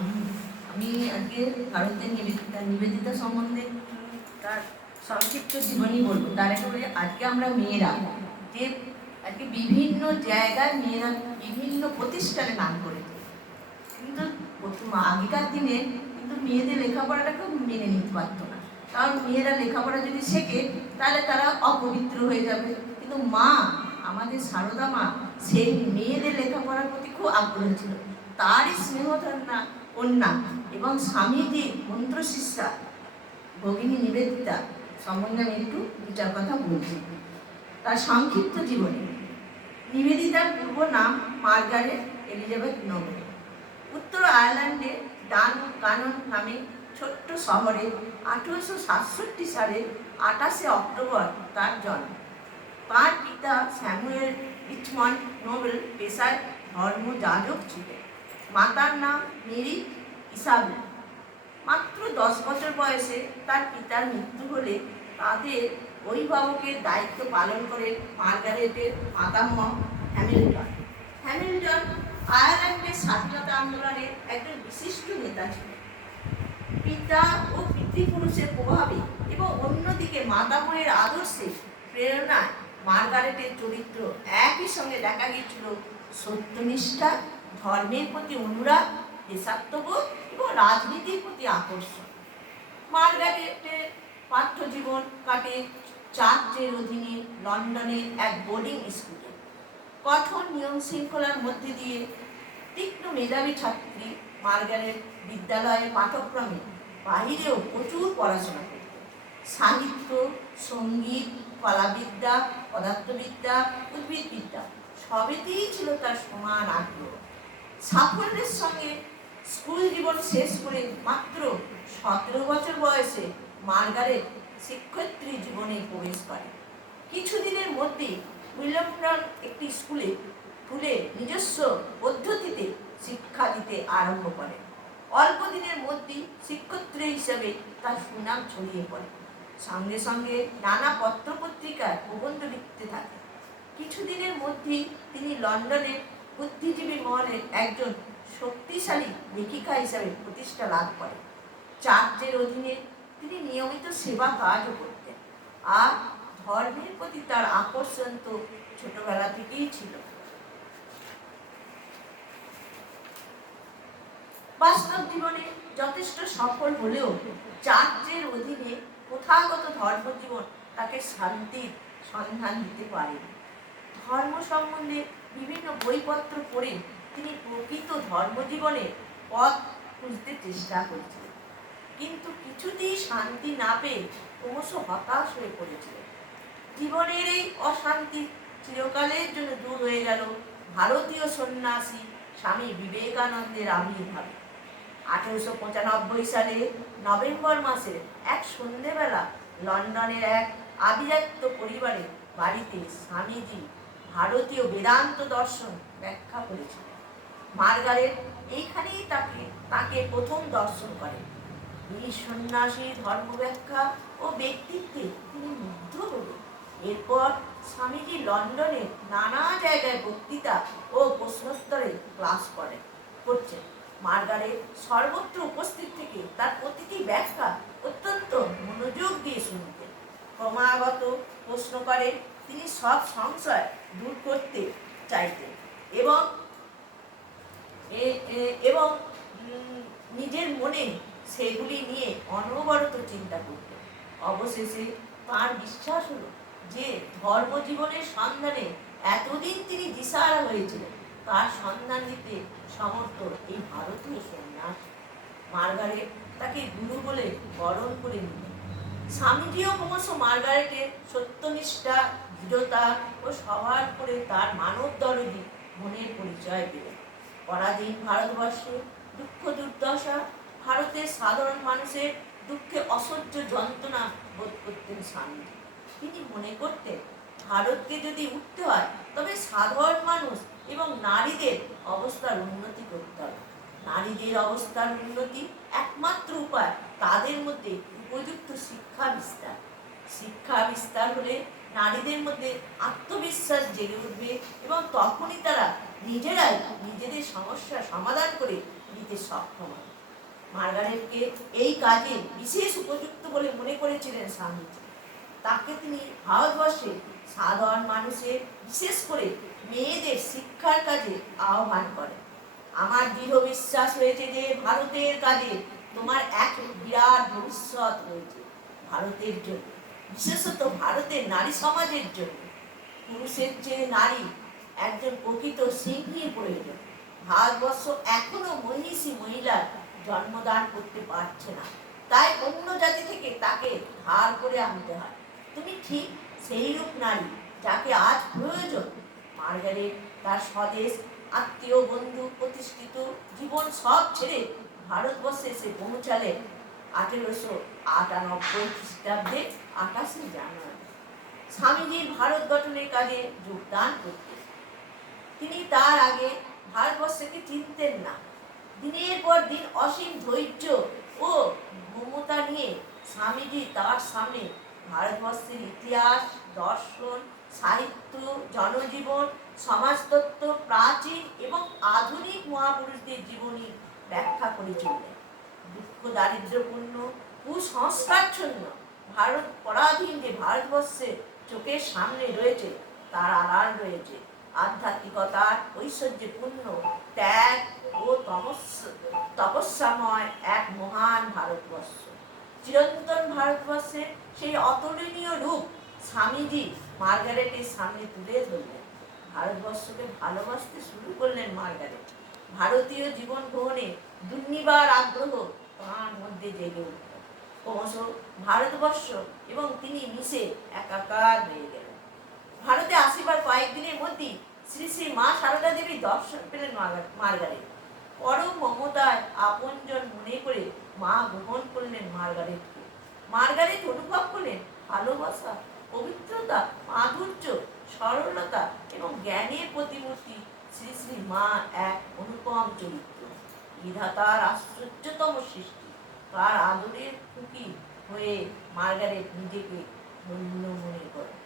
আম- আজকে ভারতের নিবেদিতা নিবেদিতা সম্বন্ধে তার সংক্ষিপ্ত জীবনী বলব। তার বলি আজকে আমরা মেয়েরা। যে আজকে বিভিন্ন জায়গায় মেয়েরা বিভিন্ন প্রতিষ্ঠানে নাম করেছে। কিন্তু আগেকার দিনে কিন্তু মেয়েদের লেখাপড়াটাকে মেনে নিতে পারতো না। কারণ মেয়েরা লেখাপড়া যদি শেখে, তাহলে তারা অপবিত্র হয়ে যাবে। কিন্তু মা, আমাদের সারদা মা, সেই মেয়েদের লেখাপড়ার প্রতি খুব আগ্রহ ছিল। তারই স্নেহধন্যা কন্যা এবং স্বামীজি মন্ত্র শিষ্যা, ভগিনী নিবেদিতা সম্বন্ধে আমি একটু দু চার কথা বলছি। তার সংক্ষিপ্ত জীবনী, নিবেদিতার পূর্ব নাম মার্গারেট এলিজাবেথ নোবেল উত্তর আয়ারল্যান্ডে ডান কানন নামে ছোট্ট শহরে আঠেরোশো সাতষট্টি সালের আঠাশে অক্টোবর তার জন্ম। তার পিতা স্যামুয়েল রিচমন্ড নোবেল পেশায় ধর্মযাজক ছিলেন। মাতার নাম মেরি ইসাবেল মাত্র দশ বছর বয়সে তার পিতার মৃত্যু হলে তাদের অভিভাবকের দায়িত্ব পালন করেন মার্গারেটের মাতামহ হ্যামিল্টন। হ্যামিল্টন আয়ারল্যান্ডের স্বাধীনতা আন্দোলনের একজন বিশিষ্ট নেতা ছিলেন। পিতা ও পিতৃপুরুষের প্রভাবে এবং অন্যদিকে মাতামহের আদর্শে প্রেরণায় মার্গারেটের চরিত্র একই সঙ্গে দেখা গিয়েছিল সত্যনিষ্ঠা ধর্মের প্রতি অনুরাগ, দেশাত্মবোধ এবং রাজনীতির প্রতি আকর্ষণ। মার্গারেটের পাঠ্য জীবন কাটে চার্চের অধীনে লন্ডনে এক বোর্ডিং স্কুলে। কঠোর নিয়ম শৃঙ্খলার মধ্যে দিয়ে তীক্ষ্ণ মেধাবী ছাত্রী মার্গারেট বিদ্যালয়ের পাঠক্রমে বাহিরেও প্রচুর পড়াশোনা করতেন সাহিত্য, সংগীত, কলাবিদ্যা, পদার্থবিদ্যা, উদ্ভিদবিদ্যা সবেতেই ছিল তার সমান আগ্রহ। সাফল্যের সঙ্গে স্কুল জীবন শেষ করে মাত্র সতেরো বছর বয়সে মার্গারেট শিক্ষয়িত্রী জীবনে প্রবেশ করে। কিছুদিনের মধ্যে উইলিয়ামটন একটি স্কুলে তুলে নিজস্ব পদ্ধতিতে শিক্ষা দিতে আরম্ভ করে। অল্প দিনের মধ্যেই শিক্ষয়িত্রী হিসেবে তার সুনাম ছড়িয়ে পড়ে। সঙ্গে সঙ্গে নানা পত্রপত্রিকায় প্রবন্ধ লিখতে থাকে। কিছুদিনের মধ্যেই তিনি লন্ডনের বুদ্ধিজীবী মহলের একজন শক্তিশালী লেখিকা হিসাবে প্রতিষ্ঠা লাভ করেন চার্চের অধীনে তিনি নিয়মিত সেবা কাজও করতেন। আর ধর্মের প্রতি তার আকর্ষণ তো ছোটবেলা থেকেই ছিল। বাস্তব জীবনে যথেষ্ট সফল হলেও চার্চের অধীনে প্রথাগত ধর্মজীবন তাকে শান্তির সন্ধান দিতে পারেনি। ধর্ম সম্বন্ধে বিভিন্ন বইপত্র পড়ে তিনি প্রকৃত ধর্মজীবনের পথ খুঁজতে চেষ্টা করেছিলেন। কিন্তু কিছুতেই শান্তি না পেয়ে ক্রমশ হতাশ হয়ে পড়েছিলেন। জীবনের এই অশান্তি চিরকালের জন্য দূর হয়ে গেল ভারতীয় সন্ন্যাসী স্বামী বিবেকানন্দের আবির্ভাবে। আঠেরোশো পঁচানব্বই সালে নভেম্বর মাসের এক সন্ধেবেলা লন্ডনের এক আভিজাত্য পরিবারের বাড়িতে স্বামীজি ভারতীয় বেদান্ত দর্শন ব্যাখ্যা করেছিলেন মার্গারেট এইখানেই তাকে তাকে প্রথম দর্শন করেন। এই সন্ন্যাসী ধর্ম ব্যাখ্যা ও ব্যক্তিত্বে তিনি মুগ্ধ হলেন। এরপর স্বামীজি লন্ডনে নানা জায়গায় বক্তৃতা ও প্রশ্নোত্তরে ক্লাস করেন, করছেন। মার্গারেট সর্বত্র উপস্থিত থেকে তার প্রতিটি ব্যাখ্যা অত্যন্ত মনোযোগ দিয়ে শুনতেন। ক্রমাগত প্রশ্ন করে তিনি সব সংশয় দূর করতে চাইতেন এবং এবং নিজের মনে সেগুলি নিয়ে অনবরত চিন্তা করতেন অবশেষে তার বিশ্বাস হলো যে ধর্মজীবনের সন্ধানে এতদিন তিনি দিশাহারা হয়েছিলেন, তার সন্ধান দিতে সমর্থ এই ভারতীয় সন্ন্যাস। মার্গারেট তাকে গুরু বলে বরণ করে নিলেন। স্বামীজিও ক্রমশ মার্গারেটের সত্যনিষ্ঠা দৃঢ়তা ও সবার করে তার মানব দরদি মনের পরিচয় দিলেন। পরাধীন ভারতবর্ষে দুঃখ দুর্দশা, ভারতের সাধারণ মানুষের দুঃখে অসহ্য যন্ত্রণা বোধ করতেন স্বামীজি তিনি মনে করতেন, ভারতকে যদি উঠতে হয়, তবে সাধারণ মানুষ এবং নারীদের অবস্থার উন্নতি করতে হবে। নারীদের অবস্থার উন্নতি একমাত্র উপায় তাদের মধ্যে উপযুক্ত শিক্ষা বিস্তার। শিক্ষা বিস্তার হলে নারীদের মধ্যে আত্মবিশ্বাস জেগে উঠবে এবং তখনই তারা নিজেরাই নিজেদের সমস্যার সমাধান করে নিতে সক্ষম হবে। মার্গারেটকে এই কাজে বিশেষ উপযুক্ত বলে মনে করেছিলেন স্বামীজি। তাকে তিনি ভারতবর্ষে সাধারণ মানুষের, বিশেষ করে মেয়েদের শিক্ষার কাজে আহ্বান করেন। আমার দৃঢ় বিশ্বাস হয়েছে যে ভারতের কাজে তোমার এক বিরাট ভবিষ্যৎ রয়েছে। ভারতের জন্য বিশেষত ভারতের নারী সমাজের জন্য, পুরুষের চেয়ে নারী একজন প্রকৃত সিংহীর প্রয়োজন, ভারতবর্ষ এখনও মহিষী মহিলার জন্মদান করতে পারছে না। তাই অন্য জাতি থেকে তাকে ধার করে আনতে হয়। তুমি ঠিক সেইরূপ নারী যাকে আজ প্রয়োজন, মার্গারেট তার স্বদেশ, আত্মীয়, বন্ধু, প্রতিষ্ঠিত জীবন সব ছেড়ে ভারতবর্ষে এসে পৌঁছালেন আঠেরোশো আটানব্বই খ্রিস্টাব্দে আঠাশে জানুয়ারি স্বামীজির ভারত গঠনের কাজে যোগদান করতেন তিনি তার আগে ভারতবর্ষকে চিনতেন না। দিনের পর দিন অসীম ধৈর্য ও মমতা নিয়ে স্বামীজি তার সামনে ভারতবর্ষের ইতিহাস, দর্শন, সাহিত্য, জনজীবন, সমাজতত্ত্ব, প্রাচীন এবং আধুনিক মহাপুরুষদের জীবনী ব্যাখ্যা করে চললেন। দুঃখ, দারিদ্র্যপূর্ণ, কুসংস্কারচ্ছন্ন ভারত পরাধীন যে ভারতবর্ষে চোখের সামনে রয়েছে, তার আড়াল রয়েছে। আধ্যাত্মিকতার ঐশ্বর্যপূর্ণ ত্যাগ ও তপস্যাময় এক মহান ভারতবর্ষ। চিরন্তন ভারতবর্ষের সেই অতুলনীয় রূপ স্বামীজি মার্গারেটের সামনে তুলে ধরলেন। ভারতবর্ষকে ভালোবাসতে শুরু করলেন মার্গারেট। ভারতীয় জীবন গ্রহণে দুর্নিবার আগ্রহ তাঁর মধ্যে জেগে উঠল। ক্রমশ ভারতবর্ষ এবং তিনি মিশে একাকার হয়ে গেলেন। ভারতে আসিবার কয়েকদিনের মধ্যেই শ্রী শ্রী মা সারদা দেবী দর্শন পেলেন মার্গা- মার্গারেট পরম মমতায় আপনজন মনে করে মা গ্রহণ করলেন মার্গারেটকে। মার্গারেট অনুভব করলেন ভালোবাসা, পবিত্রতা, মাধুর্য, সরলতা এবং জ্ঞানের প্রতিমূর্তি শ্রী শ্রী মা এক অনুপম চরিত্র। বিধাতার আশ্চর্যতম সৃষ্টি। তার আদরের খুকি হয়ে মার্গারেট নিজেকে ধন্য মনে করে।